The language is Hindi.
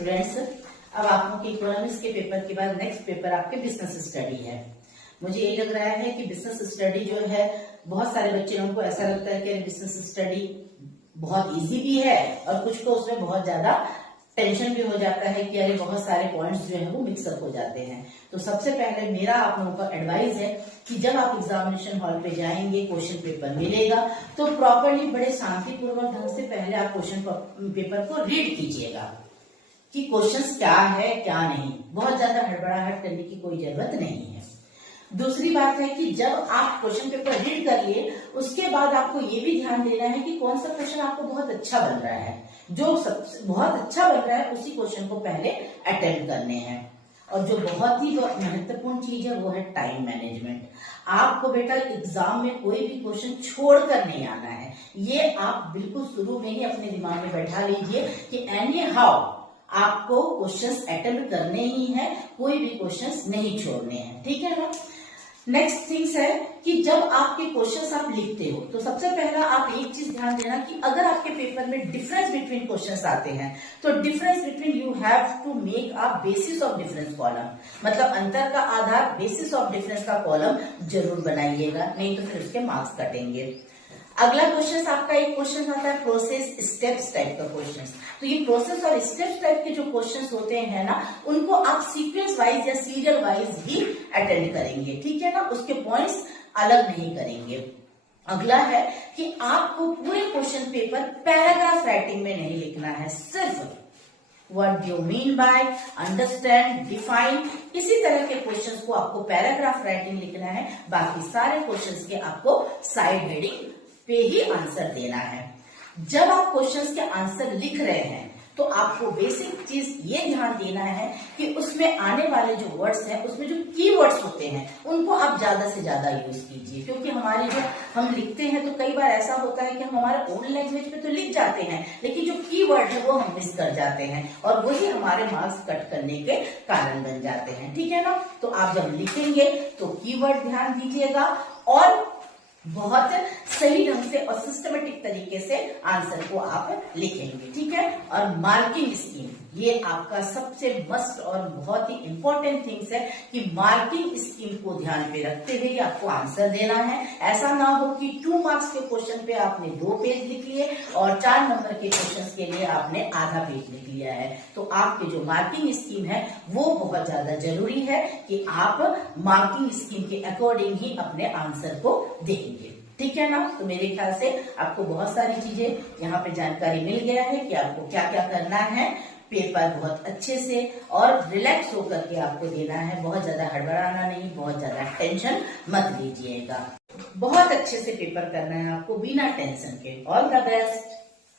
स्टूडेंट्स, अब आप लोगों के इकोनॉमिक्स के पेपर के बाद नेक्स्ट पेपर आपके बिजनेस स्टडी है। मुझे ये लग रहा है कि बिजनेस स्टडी जो है बहुत सारे बच्चे लोगों को ऐसा लगता है कि बिजनेस स्टडी बहुत इजी भी है और कुछ को उसमें बहुत ज्यादा टेंशन भी हो जाता है कि अरे बहुत सारे पॉइंट्स जो है वो मिक्सअप हो जाते हैं। तो सबसे पहले मेरा आप लोगों को एडवाइस है कि जब आप एग्जामिनेशन हॉल पे जाएंगे, क्वेश्चन पेपर मिलेगा तो प्रॉपरली बड़े शांतिपूर्वक ढंग से पहले आप क्वेश्चन पेपर को रीड कीजिएगा कि क्वेश्चंस क्या है क्या नहीं। बहुत ज्यादा हड़बड़ाहट करने की कोई जरूरत नहीं है। दूसरी बात है कि जब आप क्वेश्चन पेपर रीड कर लिए उसके बाद आपको ये भी ध्यान देना है कि कौन सा क्वेश्चन आपको बहुत अच्छा बन रहा है। जो सबसे बहुत अच्छा बन रहा है उसी क्वेश्चन को पहले अटेम्प्ट करने हैं। और जो बहुत ही महत्वपूर्ण चीज है वो है टाइम मैनेजमेंट। आपको बेटा एग्जाम में कोई भी क्वेश्चन छोड़कर नहीं आना है। ये आप बिल्कुल शुरू में ही अपने दिमाग में बैठा लीजिए कि एनी हाउ आपको क्वेश्चंस अटेम्प्ट करने ही है, कोई भी क्वेश्चंस नहीं छोड़ने हैं, ठीक है ना। नेक्स्ट थिंग्स है कि जब आपके क्वेश्चंस आप लिखते हो तो सबसे पहला आप एक चीज ध्यान देना कि अगर आपके पेपर में डिफरेंस बिटवीन क्वेश्चंस आते हैं तो difference between you have to make a basis of difference column, मतलब अंतर का आधार बेसिस ऑफ डिफरेंस का कॉलम जरूर बनाइएगा, नहीं तो फिर उसके मार्क्स कटेंगे। अगला क्वेश्चन आपका एक क्वेश्चन आता है प्रोसेस स्टेप्स टाइप का क्वेश्चन। तो ये प्रोसेस और स्टेप्स टाइप के जो क्वेश्चंस होते हैं ना उनको आप सीक्वेंस वाइज या सीरियल वाइज ही अटेंड करेंगे, ठीक है ना, उसके पॉइंट्स अलग नहीं करेंगे। अगला है कि आपको पूरे क्वेश्चन पेपर पैराग्राफ राइटिंग में नहीं लिखना है, सिर्फ what do you mean by, understand, define, इसी तरह के क्वेश्चंस को आपको पैराग्राफ राइटिंग लिखना है। बाकी सारे क्वेश्चंस के आपको साइड हेडिंग पे ही आंसर देना है। जब आप क्वेश्चंस के आंसर लिख रहे हैं तो आपको बेसिक चीज ये ध्यान देना है कि उसमें आने वाले जो वर्ड्स हैं उसमें जो कीवर्ड्स होते हैं उनको आप ज्यादा से ज्यादा यूज कीजिए, क्योंकि हमारे जो हम लिखते हैं तो कई बार ऐसा होता है कि हम हमारे ओन लैंग्वेज में तो लिख जाते हैं लेकिन जो कीवर्ड है वो हम मिस कर जाते हैं और वही हमारे मार्क्स कट करने के कारण बन जाते हैं, ठीक है ना। तो आप जब लिखेंगे तो कीवर्ड ध्यान दीजिएगा और बहुत सही ढंग से और सिस्टमेटिक तरीके से आंसर को आप लिखेंगे, ठीक है। और मार्किंग स्कीम ये आपका सबसे मस्ट और बहुत ही इंपॉर्टेंट थिंग्स है कि मार्किंग स्कीम को ध्यान पे रखते हुए आपको आंसर देना है। ऐसा ना हो कि 2 मार्क्स के क्वेश्चन पे आपने 2 पेज लिख लिए और 4 नंबर के क्वेश्चन के लिए आपने आधा पेज लिख लिया है। तो आपके जो मार्किंग स्कीम है वो बहुत ज्यादा जरूरी है कि आप मार्किंग स्कीम के अकॉर्डिंग ही अपने आंसर को देंगे, ठीक है ना। तो मेरे ख्याल से आपको बहुत सारी चीजें यहाँ पे जानकारी मिल गया है कि आपको क्या क्या करना है। पेपर बहुत अच्छे से और रिलैक्स होकर के आपको देना है, बहुत ज्यादा हड़बड़ाना नहीं, बहुत ज्यादा टेंशन मत लीजिएगा। बहुत अच्छे से पेपर करना है आपको बिना टेंशन के। All the best.